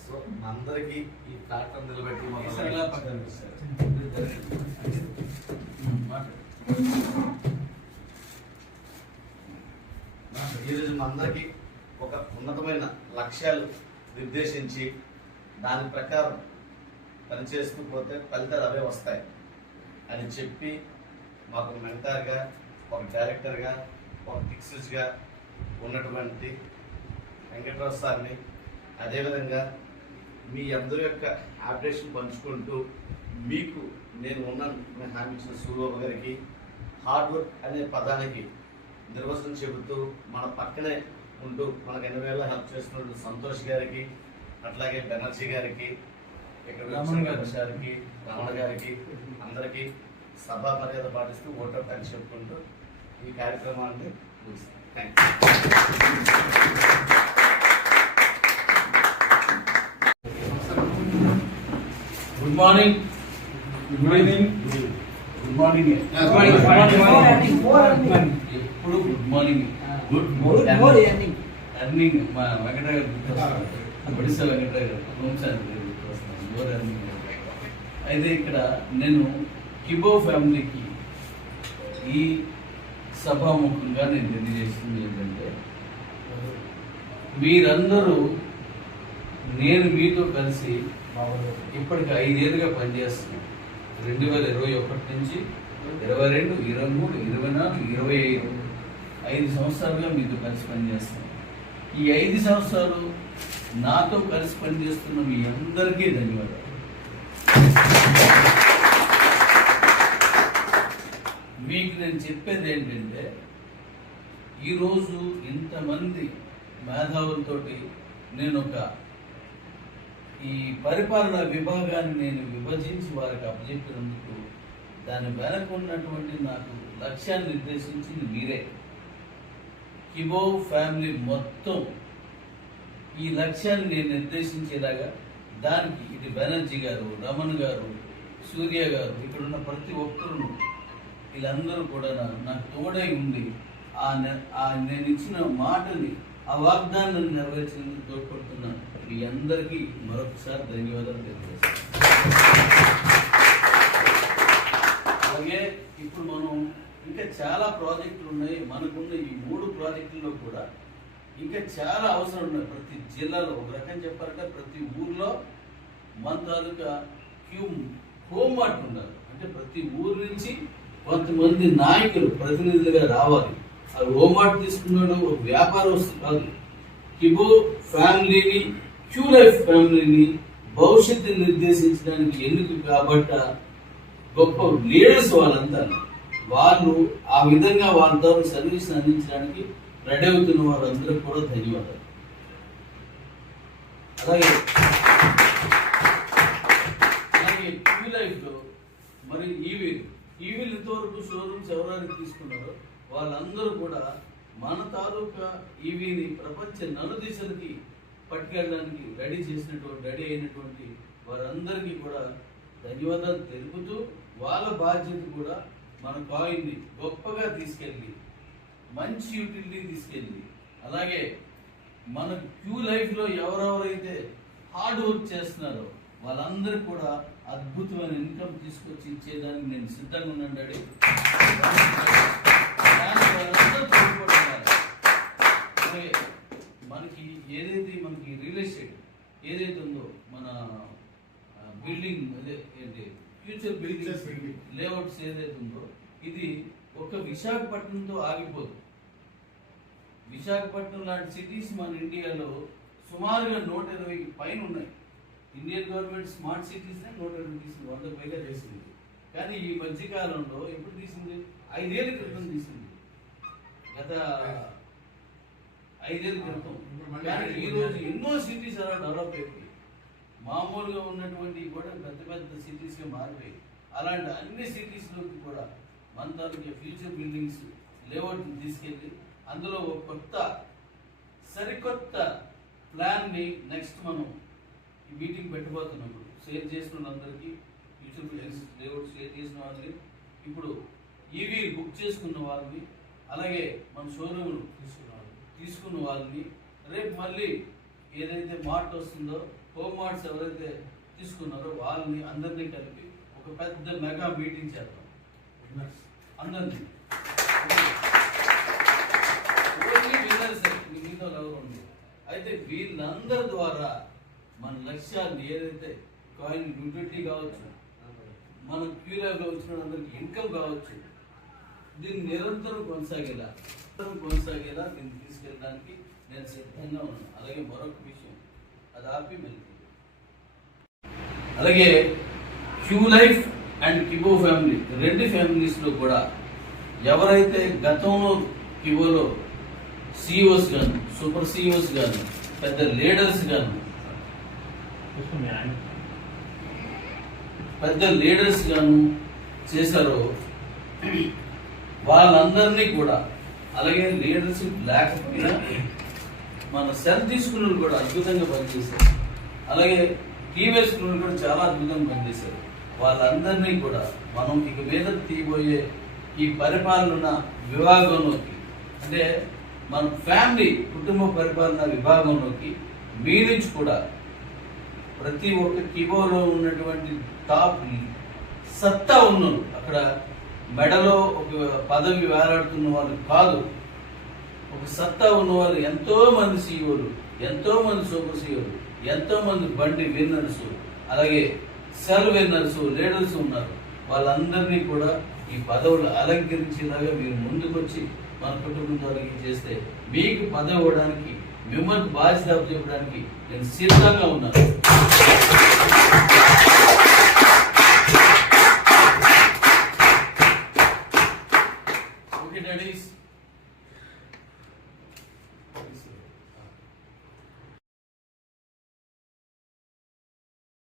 So అందరికి ఈ platform నిలబెట్టి మమ్మల్ని రండి సార్. ఈరోజు మా అందరికీ ఒక ఉన్నతమైన లక్ష్యాలు నిర్దేశించి దాని ప్రకారం పనిచేస్తూ పోతే ఫలితాలు అవే వస్తాయి అని చెప్పి మాకు మెంటార్గా ఒక డైరెక్టర్గా ఒక ఫిక్సెస్గా ఉన్నటువంటి వెంకట్రావు సార్ని అదేవిధంగా మీ అందరి యొక్క ఆపరేషన్ పంచుకుంటూ మీకు నేను ఉన్నాను హామీ ఇచ్చిన సూర్యబాబు గారికి హార్డ్ వర్క్ అనే పదానికి నిర్వచనం చెబుతూ మన పక్కనే ఉంటూ మనకు ఎన్ని వేళ హెల్ప్ చేస్తున్న సంతోష్ గారికి అట్లాగే బెనర్జీ గారికి ఇక్కడ గారికి రమణ గారికి అందరికీ సభా మర్యాద పాటిస్తూ ఓటర్ అని చెప్పుకుంటూ ఈ కార్యక్రమాన్ని ముగిస్తాను thank good morning good evening good morning ఎప్పుడు గుడ్ మార్నింగ్ గుడ్ అర్నింగ్ మా వెంకటరావు గారు గుర్తొస్తారు ఒడిశా వెంకటరావు గారు మోర్ అర్నింగ్ అయితే ఇక్కడ నేను కిబో ఫ్యామిలీకి ఈ సభాముఖంగా నేను తెలియజేస్తుంది ఏంటంటే మీరందరూ నేను మీతో కలిసి ఇప్పటికి ఐదేళ్ళుగా పనిచేస్తున్నాను రెండు వేల ఇరవై ఒకటి నుంచి ఇరవై రెండు ఇరవై మూడు ఇరవై నాలుగు ఇరవై ఐదు. ఐదు సంవత్సరాలుగా మీతో కలిసి పనిచేస్తాను ఈ ఐదు సంవత్సరాలు నాతో కలిసి పనిచేస్తున్న మీ అందరికీ ధన్యవాదాలు. మీకు నేను చెప్పేది ఏంటంటే ఈరోజు ఇంతమంది మేధావులతోటి నేను ఒక ఈ పరిపాలన విభాగాన్ని నేను విభజించి వారికి అప్పచెప్పినందుకు దాని వెనక ఉన్నటువంటి నాకు లక్ష్యాన్ని నిర్దేశించింది మీరే. కిబో ఫ్యామిలీ మొత్తం ఈ లక్ష్యాన్ని నేను నిర్దేశించేలాగా దానికి ఇది బెనర్జీ గారు రమణ్ గారు సూర్య గారు ఇక్కడున్న ప్రతి ఒక్కరు వీళ్ళందరూ కూడా నాకు తోడై ఉండి ఆ నె- నేను ఇచ్చిన మాటని ఆ వాగ్దానాన్ని నెరవేర్చేందుకు తోడ్పడుతున్నాను. మీ అందరికీ మరొకసారి ధన్యవాదాలు తెలియజేస్తాను. అలాగే ఇప్పుడు మనం ఇంకా చాలా ప్రాజెక్టులు ఉన్నాయి. మనకున్న ఈ మూడు ప్రాజెక్టుల్లో కూడా ఇంకా చాలా అవసరం ఉన్నాయి. ప్రతి జిల్లాలో ఒక రకం చెప్పాలంటే ప్రతి ఊర్లో మన తాలూకా క్యూ హోమ్ మార్ట్ ఉండాలి. అంటే ప్రతి ఊరు నుంచి కొంతమంది నాయకులు ప్రతినిధులుగా రావాలి. అది హోమ్ మార్ట్ తీసుకున్నాడు ఒక వ్యాపారస్తు కాదు. కిబో ఫ్యామిలీని క్యూ లైఫ్ ఫ్యామిలీని భవిష్యత్తు నిర్దేశించడానికి ఎందుకు కాబట్ట గొప్ప లీడర్స్ వాళ్ళంతా వాళ్ళు ఆ విధంగా వాళ్ళ ద్వారా సర్వీస్ అందించడానికి రెడీ అవుతున్న వారందరూ కూడా ధన్యవాదాలు. అలాగే అలాగే క్యూ లైఫ్లో మరి ఈవీల్ ఈవీల్ ఇంతవరకు షోరూమ్స్ ఎవరైనా తీసుకున్నారో వాళ్ళందరూ కూడా మన తాలూకా ఈవీని ప్రపంచ నలుదిశలకి పట్టుకెళ్ళడానికి రెడీ చేసినటువంటి రెడీ అయినటువంటి వారందరికీ కూడా ధన్యవాదాలు తెలుపుతూ వాళ్ళ బాధ్యత కూడా మన కాయిన్ని గొప్పగా తీసుకెళ్ళి మంచి యూటిలిటీ తీసుకెళ్ళి అలాగే మన క్యూ లైఫ్లో ఎవరెవరైతే హార్డ్ వర్క్ చేస్తున్నారో వాళ్ళందరూ కూడా అద్భుతమైన ఇన్కమ్ తీసుకొచ్చి ఇచ్చేదానికి నేను సిద్ధంగా ఉన్నాను డాడీ. వాళ్ళందరూ మనకి ఏదైతే మనకి రియల్ ఎస్టేట్ ఏదైతే ఉందో మన బిల్డింగ్ అదే ఏంటి? ఫ్యూచర్ బిల్డింగ్స్ లేఅవుట్స్ ఏదైతే ఉందో ఇది ఒక విశాఖపట్నంతో ఆగిపోదు. విశాఖపట్నం లాంటి సిటీస్ మన ఇండియాలో సుమారుగా నూట ఇరవైకి పైన ఉన్నాయి. ఇండియన్ గవర్నమెంట్ స్మార్ట్ సిటీస్ నూట ఇరవై తీసింది వంద పైగా చేసింది. కానీ ఈ మధ్య కాలంలో ఎప్పుడు తీసింది? ఐదేళ్ళ క్రితం తీసింది. గత ఐదేళ్ళ క్రితం. కానీ ఈ రోజు ఎన్నో సిటీస్ అలా డెవలప్ అయిపోయి మామూలుగా ఉన్నటువంటి కూడా పెద్ద పెద్ద సిటీస్గా మారిపోయి అలాంటి అన్ని సిటీస్లోకి కూడా మన తాలూకా ఫ్యూచర్ బిల్డింగ్స్ లేఅవుట్ని తీసుకెళ్ళి అందులో ఒక కొత్త సరికొత్త ప్లాన్ని నెక్స్ట్ మనం ఈ మీటింగ్ పెట్టబోతున్నాం షేర్ చేసిన అందరికీ ఫ్యూచర్ బిల్డింగ్స్ లేఅవుట్ షేర్ చేసిన వాళ్ళని ఇప్పుడు ఈవీ బుక్ చేసుకున్న వాళ్ళని అలాగే మన షోరూమ్ తీసుకున్న వాళ్ళని తీసుకున్న వాళ్ళని రేపు మళ్ళీ ఏదైతే మార్ట్ వస్తుందో హోమ్ మార్ట్స్ ఎవరైతే తీసుకున్నారో వాళ్ళని అందరినీ కలిపి ఒక పెద్ద మెగా మీటింగ్ చేద్దాం. అందరినీ. విన్నర్స్ మిగతా ఎవరు ఉంది అయితే వీళ్ళందరి ద్వారా మన లక్ష్యాన్ని ఏదైతే కాయిన్ యూటిలిటీ కావచ్చు మన క్యూరియాలో వచ్చిన అందరికి ఇన్కమ్ కావచ్చు దీన్ని నిరంతరం కొనసాగేలా నిరంతరం కొనసాగేలా దీన్ని తీసుకెళ్ళడానికి నేను సిద్ధంగా ఉన్నాను. అలాగే మరొక విషయం. అది ఆపి అలాగే Q Life and Kibo family రెండు ఫ్యామిలీస్లో కూడా ఎవరైతే గతంలో కిబోలో సిఇఓస్ గాను సూపర్ సిఇఓస్ గాను పెద్ద లీడర్స్ గాను పెద్ద లీడర్స్ గాను చేశారో వాళ్ళందరినీ కూడా అలాగే లీడర్షిప్ లేకపోయినా మన సెల్ తీసుకున్న కూడా అద్భుతంగా పనిచేశారు అలాగే టీ కూడా చాలా అద్భుతంగా పనిచేశారు వాళ్ళందరినీ కూడా మనం ఇక మీద తీయబోయే ఈ పరిపాలన విభాగంలోకి అంటే మన ఫ్యామిలీ కుటుంబ పరిపాలన విభాగంలోకి మీ నుంచి కూడా ప్రతి ఒక్క కిబోలో ఉన్నటువంటి టాప్ సత్తా ఉన్నోళ్ళు అక్కడ మెడలో ఒక పదవి వేలాడుతున్న వాళ్ళు కాదు ఒక సత్తా ఉన్నవారు ఎంతోమంది ఎంతో మంది సీఈఓలు ఎంతో మంది సూపర్ సీఈఓలు ఎంతో మంది బండి విన్నర్స్ అలాగే సెల్ విన్నర్స్ లీడర్స్ ఉన్నారు. వాళ్ళందరినీ కూడా ఈ పదవులు అలంకరించేలాగా మీరు ముందుకొచ్చి మన కుటుంబం ద్వారా చేస్తే మీకు పదవి ఇవ్వడానికి మిమ్మల్ని బాధ్యత చెప్పడానికి నేను సిద్ధంగా ఉన్నాను.